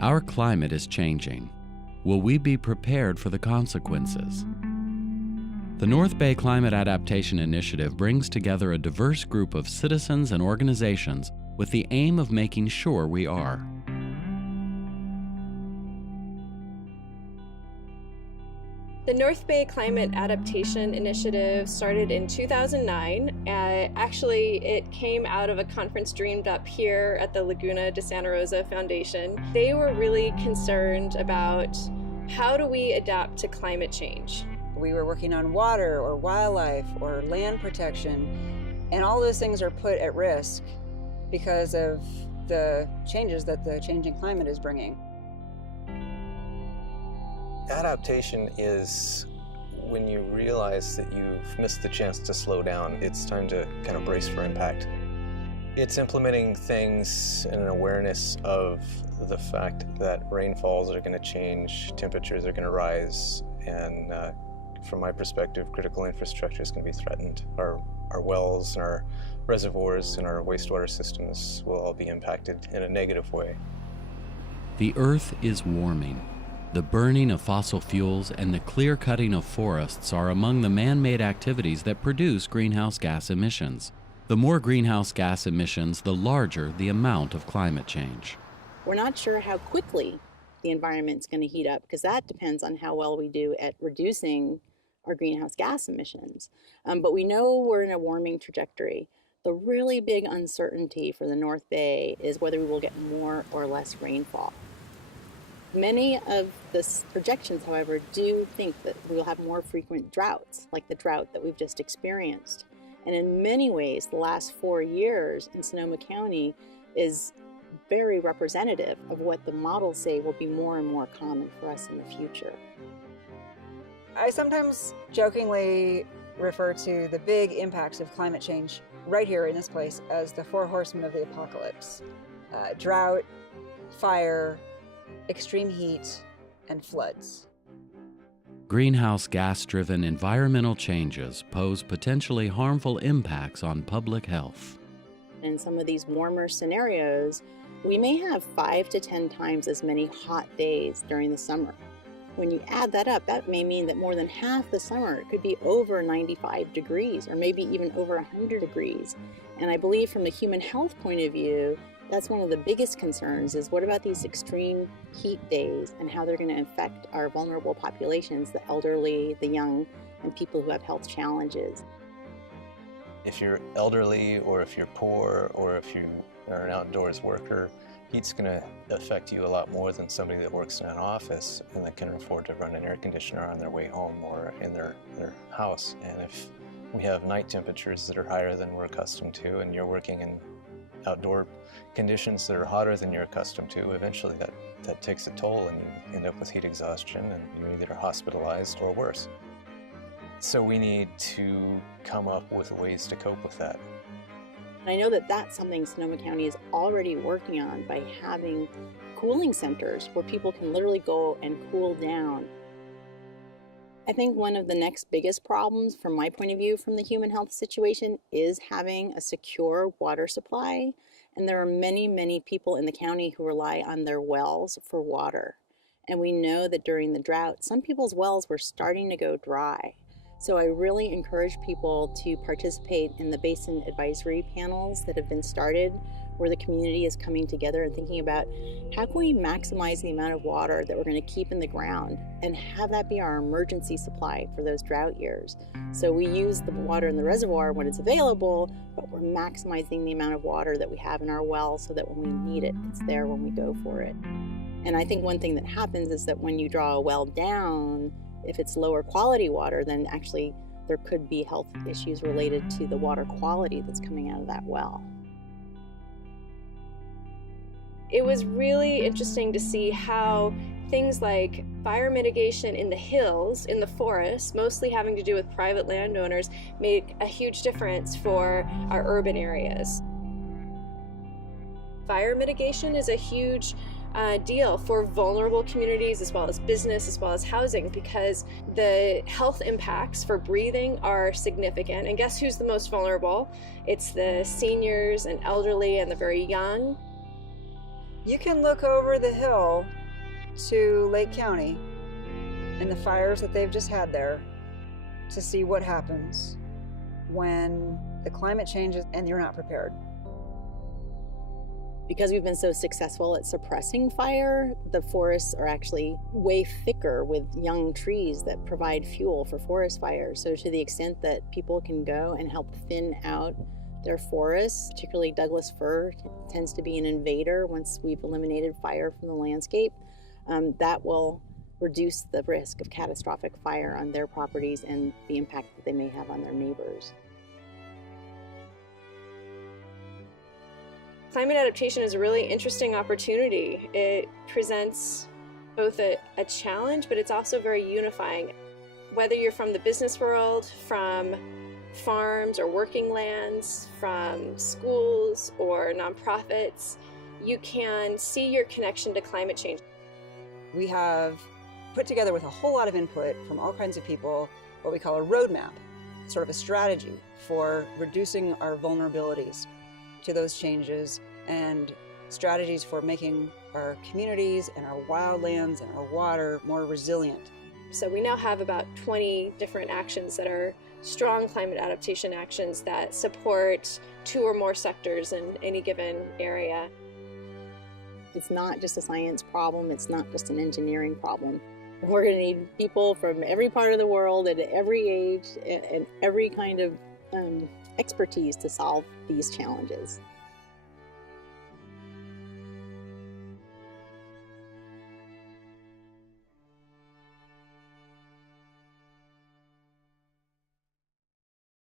Our climate is changing. Will we be prepared for the consequences? The North Bay Climate Adaptation Initiative brings together a diverse group of citizens and organizations with the aim of making sure we are. The North Bay Climate Adaptation Initiative started in 2009. Actually, it came out of a conference dreamed up here at the Laguna de Santa Rosa Foundation. They were really concerned about how do we adapt to climate change. We were working on water or wildlife or land protection, and all those things are put at risk because of the changes that the changing climate is bringing. Adaptation is when you realize that you've missed the chance to slow down. It's time to kind of brace for impact. It's implementing things and an awareness of the fact that rainfalls are going to change, temperatures are going to rise, and from my perspective, critical infrastructure is going to be threatened. Our wells and our reservoirs and our wastewater systems will all be impacted in a negative way. The Earth is warming. The burning of fossil fuels and the clear-cutting of forests are among the man-made activities that produce greenhouse gas emissions. The more greenhouse gas emissions, the larger the amount of climate change. We're not sure how quickly the environment's going to heat up because that depends on how well we do at reducing our greenhouse gas emissions. But we know we're in a warming trajectory. The really big uncertainty for the North Bay is whether we will get more or less rainfall. Many of the projections, however, do think that we will have more frequent droughts, like the drought that we've just experienced. And in many ways, the last 4 years in Sonoma County is very representative of what the models say will be more and more common for us in the future. I sometimes jokingly refer to the big impacts of climate change right here in this place as the 4 horsemen of the apocalypse. Drought, fire, extreme heat, and floods. Greenhouse gas-driven environmental changes pose potentially harmful impacts on public health. In some of these warmer scenarios, we may have 5 to 10 times as many hot days during the summer. When you add that up, that may mean that more than half the summer could be over 95 degrees or maybe even over 100 degrees. And I believe from the human health point of view, that's one of the biggest concerns is what about these extreme heat days and how they're going to affect our vulnerable populations, the elderly, the young, and people who have health challenges. If you're elderly or if you're poor or if you are an outdoors worker, heat's going to affect you a lot more than somebody that works in an office and that can afford to run an air conditioner on their way home or in their house. And if we have night temperatures that are higher than we're accustomed to and you're working in outdoor conditions that are hotter than you're accustomed to, eventually that takes a toll and you end up with heat exhaustion and you're either hospitalized or worse. So we need to come up with ways to cope with that. I know that that's something Sonoma County is already working on by having cooling centers where people can literally go and cool down. I think one of the next biggest problems from my point of view from the human health situation is having a secure water supply. And there are many, many people in the county who rely on their wells for water. And we know that during the drought, some people's wells were starting to go dry. So I really encourage people to participate in the basin advisory panels that have been started, where the community is coming together and thinking about how can we maximize the amount of water that we're going to keep in the ground and have that be our emergency supply for those drought years. So we use the water in the reservoir when it's available, but we're maximizing the amount of water that we have in our wells so that when we need it, it's there when we go for it. And I think one thing that happens is that when you draw a well down, if it's lower quality water, then actually there could be health issues related to the water quality that's coming out of that well. It was really interesting to see how things like fire mitigation in the hills, in the forests, mostly having to do with private landowners, made a huge difference for our urban areas. Fire mitigation is a huge deal for vulnerable communities as well as business as well as housing, because the health impacts for breathing are significant. And guess who's the most vulnerable? It's the seniors and elderly and the very young. You can look over the hill to Lake County and the fires that they've just had there to see what happens when the climate changes and you're not prepared. Because we've been so successful at suppressing fire, the forests are actually way thicker with young trees that provide fuel for forest fires. So to the extent that people can go and help thin out their forests, particularly Douglas fir tends to be an invader once we've eliminated fire from the landscape, that will reduce the risk of catastrophic fire on their properties and the impact that they may have on their neighbors. Climate adaptation is a really interesting opportunity. It presents both a challenge, but it's also very unifying. Whether you're from the business world, from farms or working lands, from schools or nonprofits, you can see your connection to climate change. We have put together with a whole lot of input from all kinds of people what we call a roadmap, sort of a strategy for reducing our vulnerabilities to those changes and strategies for making our communities and our wildlands and our water more resilient. So we now have about 20 different actions that are strong climate adaptation actions that support 2 or more sectors in any given area. It's not just a science problem, it's not just an engineering problem. We're going to need people from every part of the world at every age and every kind of expertise to solve these challenges.